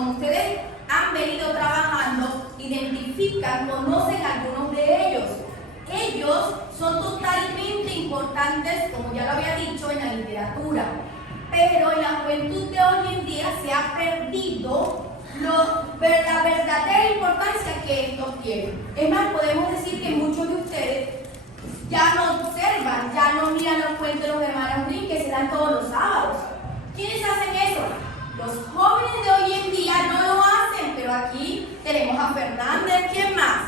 como ustedes han venido trabajando, identifican, conocen algunos de ellos. Ellos son totalmente importantes, como ya lo había dicho, en la literatura. Pero en la juventud de hoy en día se ha perdido la verdadera importancia que estos tienen. Es más, podemos decir que muchos de ustedes ya no observan, ya no miran los cuentos de los hermanos Grimm que se dan todos los sábados. ¿Quiénes hacen eso? Los jóvenes de hoy en día no lo hacen, pero aquí tenemos a Fernández. ¿Quién más?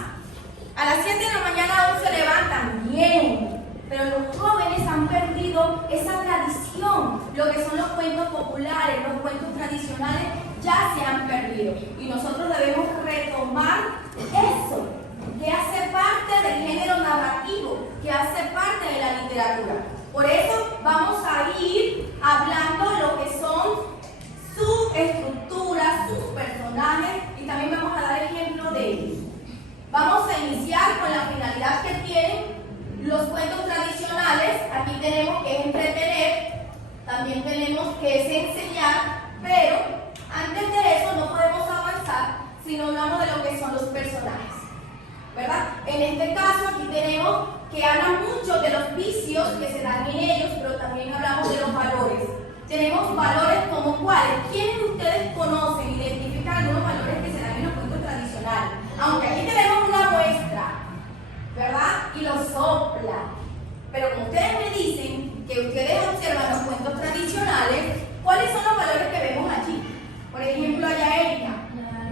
A las 7 de la mañana aún se levantan bien, pero los jóvenes han perdido esa tradición. Lo que son los cuentos populares, los cuentos tradicionales, ya se han perdido. Y nosotros debemos retomar eso, que hace parte del género narrativo, que hace parte de la literatura. Por eso vamos a ir hablando de lo que son su estructura, sus personajes, y también vamos a dar ejemplo de ellos. Vamos a iniciar con la finalidad que tienen los cuentos tradicionales. Aquí tenemos que es entretener, también tenemos que es enseñar, pero antes de eso no podemos avanzar si no hablamos de lo que son los personajes, ¿verdad? En este caso aquí tenemos que hablan mucho de los vicios que se dan en ellos, pero también hablamos de los valores. Tenemos valores como cuáles. ¿Quiénes de ustedes conocen, identifican algunos valores que se dan en los cuentos tradicionales? Aunque aquí tenemos una muestra, ¿verdad? Y lo sopla. Pero como ustedes me dicen que ustedes observan los cuentos tradicionales, ¿cuáles son los valores que vemos allí? Por ejemplo, allá Erika.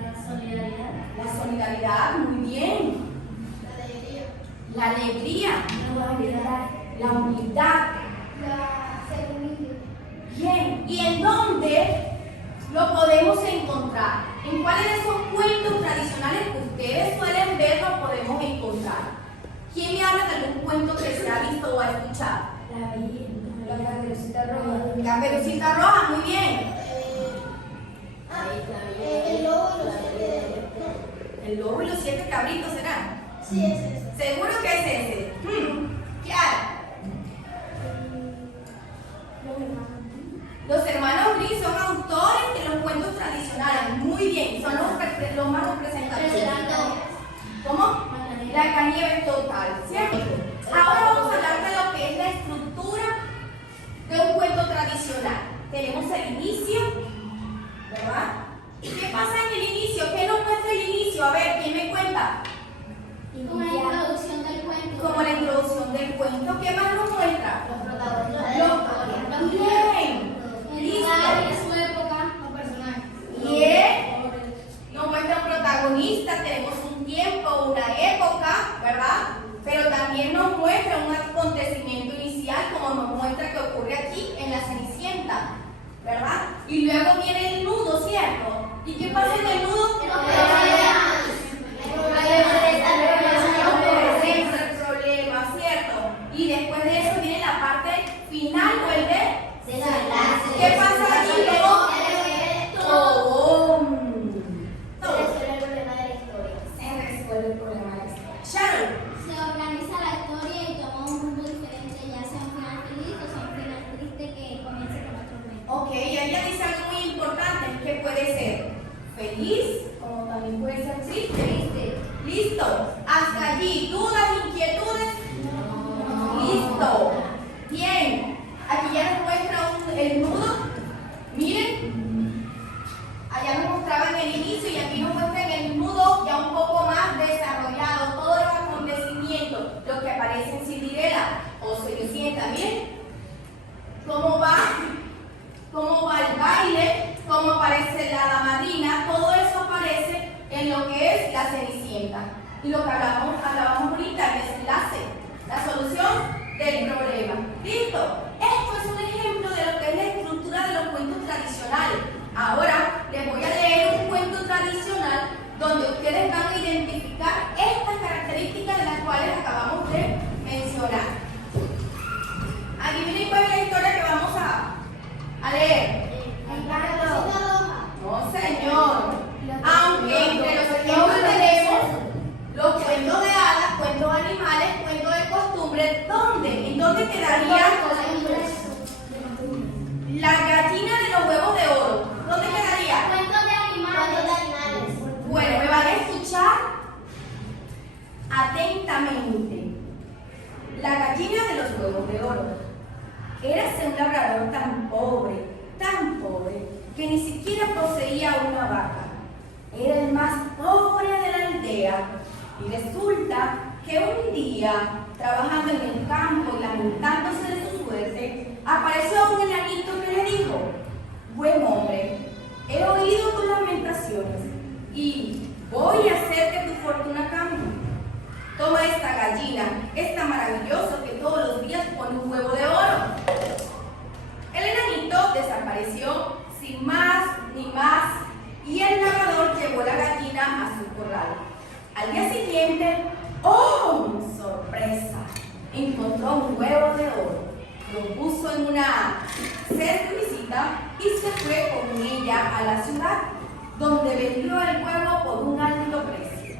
La solidaridad. La solidaridad, muy bien. La alegría. La humildad. Bien. ¿Y en dónde lo podemos encontrar? ¿En cuáles de esos cuentos tradicionales que ustedes suelen ver lo podemos encontrar? ¿Quién me habla de algún cuento que se ha visto o ha escuchado? La Caperucita Roja. Caperucita Roja, muy bien. El lobo y los 7. El lobo y los 7 cabritos, ¿será? Sí, es ese. ¿Seguro que es ese? Claro. Los hermanos Grimm son autores de los cuentos tradicionales. Muy bien, son los más representativos. ¿Cómo? Blancanieves total, ¿cierto? Ahora vamos a hablar de lo que es la estructura de un cuento tradicional. Tenemos el inicio, ¿verdad? ¿Qué pasa en el inicio? ¿Qué nos muestra el inicio? A ver, ¿quién me cuenta? Como la introducción del cuento. Como la introducción del cuento. ¿Qué más nos muestra? Los protagonistas de la historia. Bien. Listo. Su época, los personajes. Bien. Nos muestra un protagonista, tenemos un tiempo, una época, ¿verdad? Pero también nos muestra un acontecimiento inicial, como nos muestra que ocurre aquí en la Cenicienta, ¿verdad? Y luego viene el nudo, ¿cierto? ¿Y qué pasa en el nudo? El problema, ¿cierto? Y después de eso viene la parte final, o el de ¿qué pasa allí? Todo. Se resuelve el problema de la historia. Se resuelve el problema de la historia. Sharon. Se organiza la historia y toma un rumbo diferente, ya sea un final feliz o sea un final triste que comience con otro cuento. Ok, y ella dice algo muy importante, que puede ser feliz, como también puede ser triste. Listo. Hasta allí. ¿Dudas, inquietudes? Listo. Bien. Aquí ya nos muestra el nudo. Miren. Allá nos mostraba en el inicio y aquí nos muestra en el nudo ya un poco más desarrollado. Todos los acontecimientos, los que aparecen en Cinderella o Cenicienta. Miren. ¿Cómo va el baile? ¿Cómo aparece la hada madrina? Todo eso aparece en lo que es la Cenicienta. Y lo que hablábamos ahorita, el desenlace, la solución del problema. ¿Listo? Esto es un ejemplo de lo que es la estructura de los cuentos tradicionales. Ahora les voy a leer un cuento tradicional donde ustedes van a identificar estas características de las cuales acabamos de mencionar. Adivinen cuál es la historia que vamos a leer. No, señor. Aunque entre los ejemplos tenemos los cuentos de hadas, cuentos animales, cuentos de costumbre. ¿Dónde? ¿En dónde quedaría la gallina de los huevos de oro? ¿Dónde quedaría? Cuentos de animales. La gallina de los huevos de oro. Érase un labrador tan pobre, que ni siquiera poseía una vaca. Era el más pobre de la aldea. Y resulta que un día, trabajando en el campo y lamentándose de su suerte, apareció un enanito que le dijo: buen hombre, he oído tus lamentaciones y voy a hacer que tu fortuna cambie. Toma esta gallina, esta maravillosa que todos los días pone un huevo de oro. El enanito desapareció sin más ni más y el labrador llevó la gallina a su corral. Al día siguiente, ¡oh, sorpresa! Encontró un huevo de oro, lo puso en una servicita y se fue con ella a la ciudad, donde vendió el huevo por un alto precio.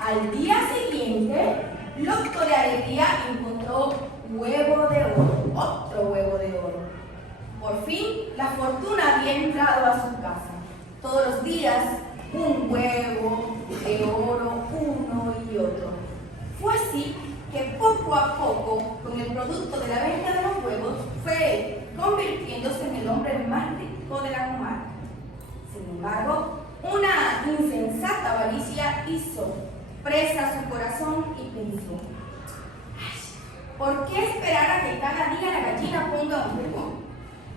Al día siguiente, loco de alegría, encontró huevo de oro, otro huevo de oro. Por fin, la fortuna había entrado a su casa. Todos los días, un huevo de oro, uno y otro. Fue así que poco a poco, con el producto de la venta de los huevos, fue convirtiéndose en el hombre más rico de la comarca. Sin embargo, una insensata avaricia hizo presa su corazón y pensó: "Ay, ¿por qué esperar a que cada día la gallina ponga un huevo?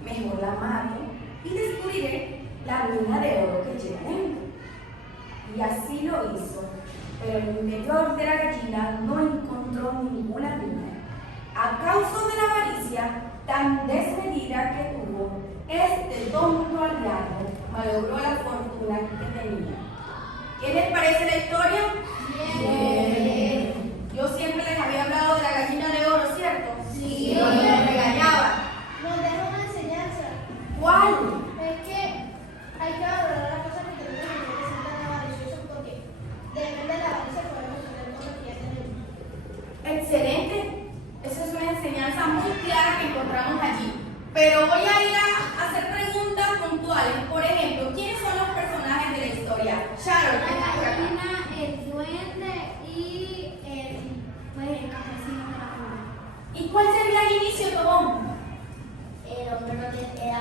Mejor la mato y descubriré la mina de oro que lleva dentro". Y así lo hizo, pero en el interior de la gallina no encontró ninguna mina. A causa de la avaricia tan desmedida que tuvo, este tonto aldeano malogró la fortuna que tenía. ¿Qué les parece la historia? Bien. Yo siempre les había hablado de la gallina de oro, ¿cierto? Sí. Cuando me regañaban. Nos deja una enseñanza. ¿Cuál? Es que hay que valorar las cosas que tenemos y no que sean tan avariciosos, porque depende de la avaricia podemos tener cosas que ya tenemos. Excelente. Esa es una enseñanza muy clara que encontramos allí. Pero voy a ir a hacer preguntas puntuales. Por ejemplo, ¿quiénes son los personajes de la historia? Sharon, La ven por acá. gallina, el duende y el campesino de la cuna. ¿Y cuál sería el inicio, Tobón? El hombre era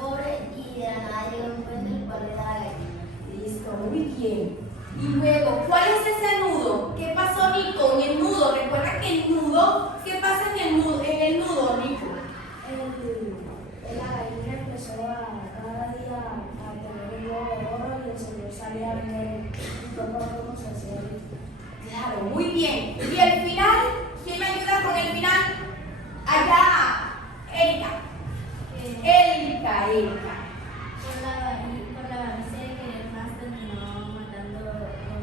pobre, y de la nada llegó un duende, el cual era la gallina. Listo, muy bien. Y luego, ¿cuál es ese nudo? ¿Qué pasó, Nico, en el nudo? Recuerda que el nudo, ¿qué pasa en el nudo, Nico? La gallina empezó cada día a tener un huevo de oro y el señor salía a ver cómo se hacía. Claro, muy bien. ¿Y el final? ¿Quién me ayuda con el final? Allá, Erika. Erika. Por la avaricia de querer más, terminó matando lo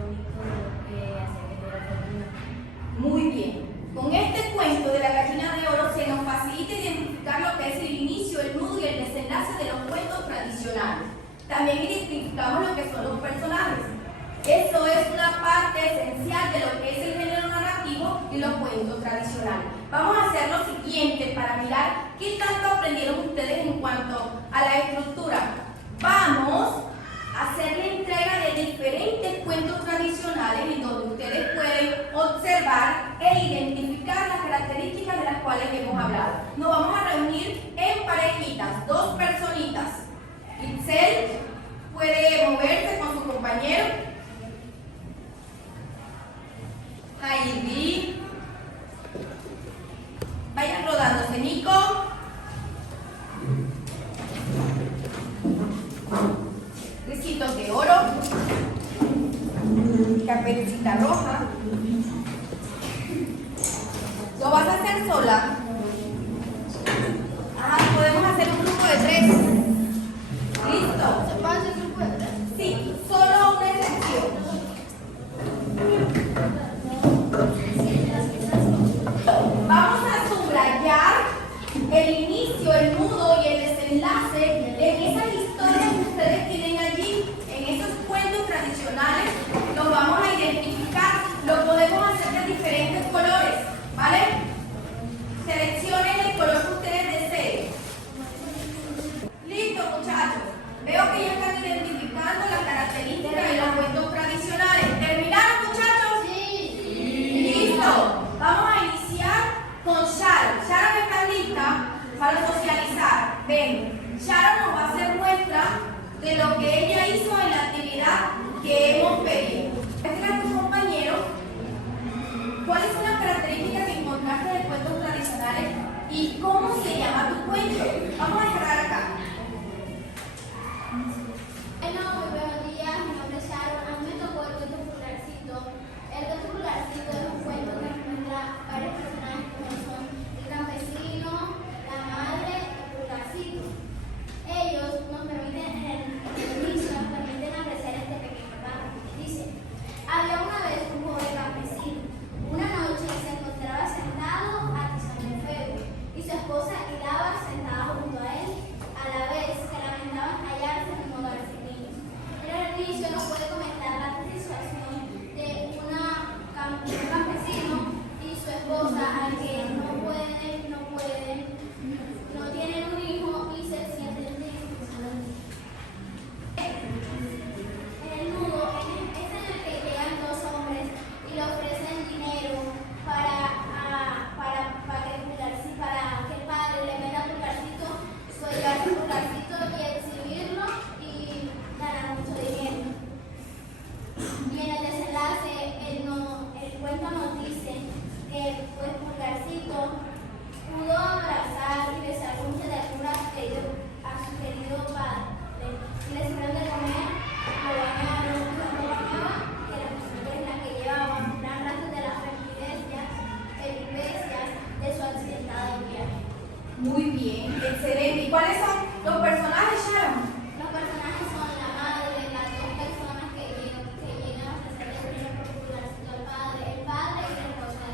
único que hacía que tuviera fortuna. Muy bien. Con este cuento de la gallina de oro se nos facilita identificar lo que es el inicio, el nudo y el desenlace de los cuentos tradicionales. También identificamos lo que son los personajes. Eso es una parte esencial de lo que es el género narrativo y los cuentos tradicionales. Vamos a hacer lo siguiente para mirar qué tanto aprendieron ustedes en cuanto a la estructura. Vamos a hacer la entrega de diferentes cuentos tradicionales en donde ustedes pueden observar e identificar las características de las cuales hemos hablado. Nos vamos a reunir en parejitas, 2 personitas. Itzel puede moverse con su compañero. Heidi. Vayan rodándose, Nico. Ricitos de oro. Caperucita roja. ¿Lo vas a hacer sola? Podemos hacer un grupo de 3. ¿Listo? ¿Se puede hacer grupo de 3? Sí, solo una excepción. Vamos a subrayar el inicio, el nudo y el desenlace en esas historias que ustedes tienen allí, en esos cuentos tradicionales. Los vamos a identificar, lo podemos hacer de diferentes colores, ¿vale? Seleccionen el color que ustedes deseen. Listo, muchachos. Veo que ya están identificando las características de los cuentos tradicionales. ¿Terminaron, muchachos? Sí. Listo. Vamos a iniciar.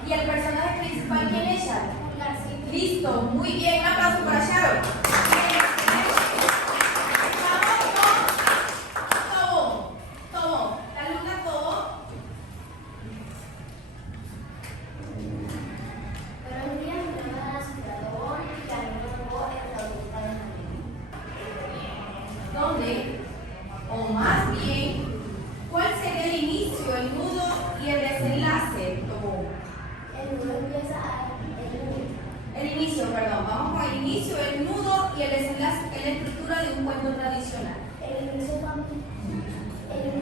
¿Y el personaje principal quién es, Sharon? García. Listo, muy bien, un aplauso para Sharon. Vamos con Tobo. La alumna Tobo. Buenos días, mi nombre es Ana Tobón y la niña Tobón es la autista de Jaime. ¿Dónde? O más bien, ¿cuál sería el inicio, el nudo y el desenlace, Tobo? El nudo empieza El inicio, perdón, vamos con el inicio, el nudo y el desenlace en la estructura de un cuento tradicional. el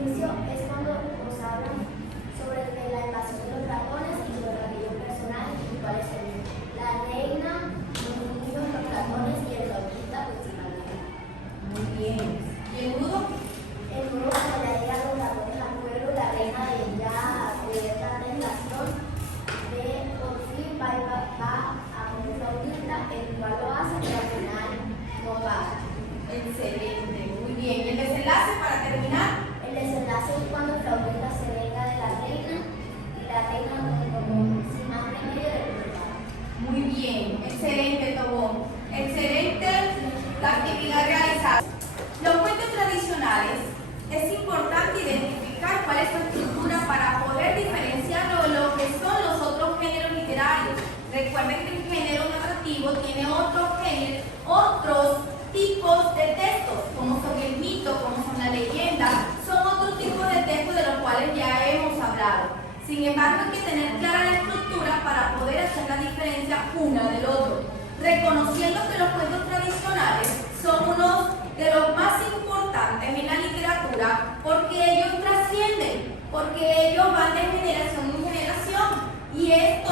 inicio es cuando nos hablan sobre la invasión de los dragones y sobre aquellos personajes cuáles son la reina, los niños, los dragones y el autista principalmente. Muy bien. ¿Y el nudo? El nudo cuando ya llegan los dragones al pueblo, la reina de ya la tentación de por fin va a un flautista, el cual lo hace, pero al final no pasa. Excelente, muy bien. ¿Y el desenlace para terminar? El desenlace es cuando el flautista se venga de la reina y la reina como sin más remedio le pregunta. Muy bien, excelente, Tobón. Excelente la actividad realizada. Los cuentos tradicionales es importante identificar cuál es su estructura para poder diferenciarlo de lo que son los otros géneros literarios. Recuerden que el género narrativo tiene otros tipos de textos, como son el mito, como son la leyenda, son otros tipos de textos de los cuales ya hemos hablado. Sin embargo, hay que tener clara la estructura para poder hacer la diferencia uno del otro, reconociendo que los cuentos tradicionales son unos de los más importantes en la literatura porque ellos trascienden, porque ellos van de generación en generación y es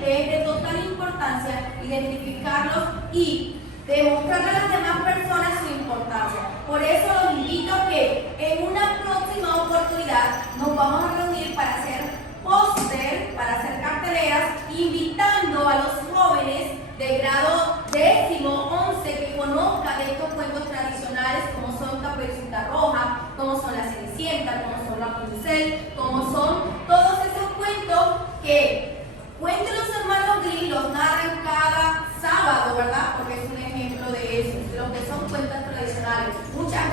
de total importancia identificarlos y demostrarle a las demás personas su importancia. Por eso los invito a que en una próxima oportunidad nos vamos a reunir para hacer póster, para hacer carteleras, invitando a los jóvenes de grado 10º, 11 que conozcan de estos cuentos tradicionales como son Caperucita Roja, como son La Cenicienta, como son Rapunzel, como son todos esos cuentos que cuentan los hermanos Grimm, los narran cada sábado, ¿verdad? Porque es un ejemplo de eso, de lo que son cuentos tradicionales. Muchas